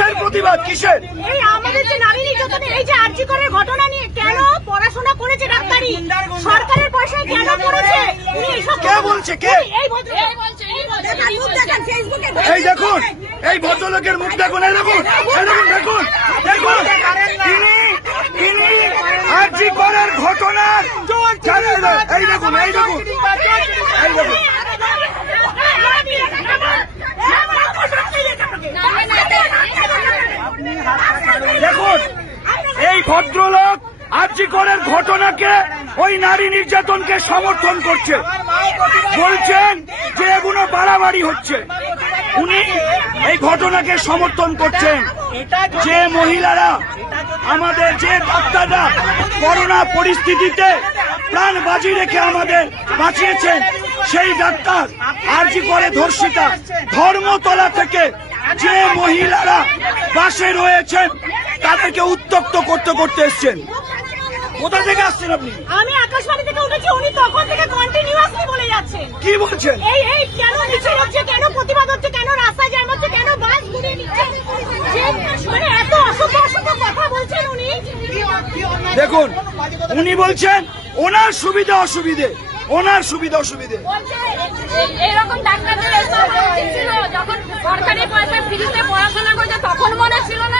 কিসের প্রতিবাদ কিসের? এই আমাদের যে নারী নির্যাতনের এই যে আর্জি করে ঘটনা নিয়ে কেন পড়াশোনা করেছে ডাক্তারি? সরকারের পয়সায় কেন করেছে? কে বলছে, কে? এই বলছে এই বলছে দেখেন ফেসবুকে এই দেখুন এই ভদ্রলোকের মুখ দেখুন এই দেখুন এই দেখুন দেখুন দেখুন। তিনি তিনি আরজি করের ঘটনার এই দেখুন এই দেখুন এই দেখুন। ভদ্রলোক আরজি করের ঘটনাকে ওই নারী নির্যাতনকে সমর্থন করছে। বলছেন যে এগুলো বাড়াবাড়ি হচ্ছে। উনি এই ঘটনাকে সমর্থন করছেন যে মহিলারা আমাদের যে ডাক্তাররা করোনা পরিস্থিতিতে প্রাণ বাজি রেখে আমাদের বাঁচিয়েছেন, সেই ডাক্তার আরজি করে ধর্ষিতা। ধর্মতলা থেকে যে মহিলারা বাসে রয়েছেন তাদেরকে উত্তক্ত করতে করতে এসছেন। কোথা থেকে আসছেন আপনি? আমি আকাশবাণী থেকে উঠেছি উনি তখন থেকে কন্টিনিউয়াসলি বলে যাচ্ছেন। কি বলছেন? এই এই কেন মিছিল হচ্ছে কেন প্রতিবাদ হচ্ছে কেন রাস্তায় জ্যাম হচ্ছে কেন বাস ঘুরিয়ে নিচ্ছে? মানে এত অসভ্য অসভ্য কথা বলছেন উনি। দেখুন উনি বলছেন ওনার সুবিধা অসুবিধে। ওনার সুবিধা অসুবিধে। এরকম ডাক্তারদের যখন সরকারি পয়সায় ফ্রিতে পড়াশোনা করছে তখন মনে ছিল না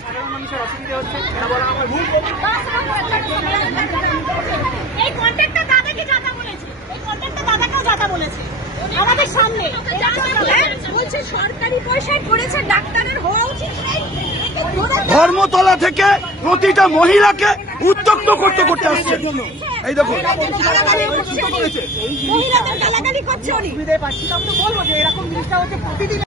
শুনুন এই কন্ট্রাক্টর দাদাকে যাতা বলেছে। এই কন্ট্রাক্টর দাদাকেও যাতা বলেছে। আমাদের সামনে। হ্যাঁ? বলছে সরকারি পয়সায় করেছে ডাক্তারের হওয়া উচিত ধর্মতলা থেকে প্রতিটা মহিলাকে উত্তক্ত করতে করতে আসছে। এই দেখুন গালাগালি করছে উনি। মহিলাদের গালাগালি করছে উনি।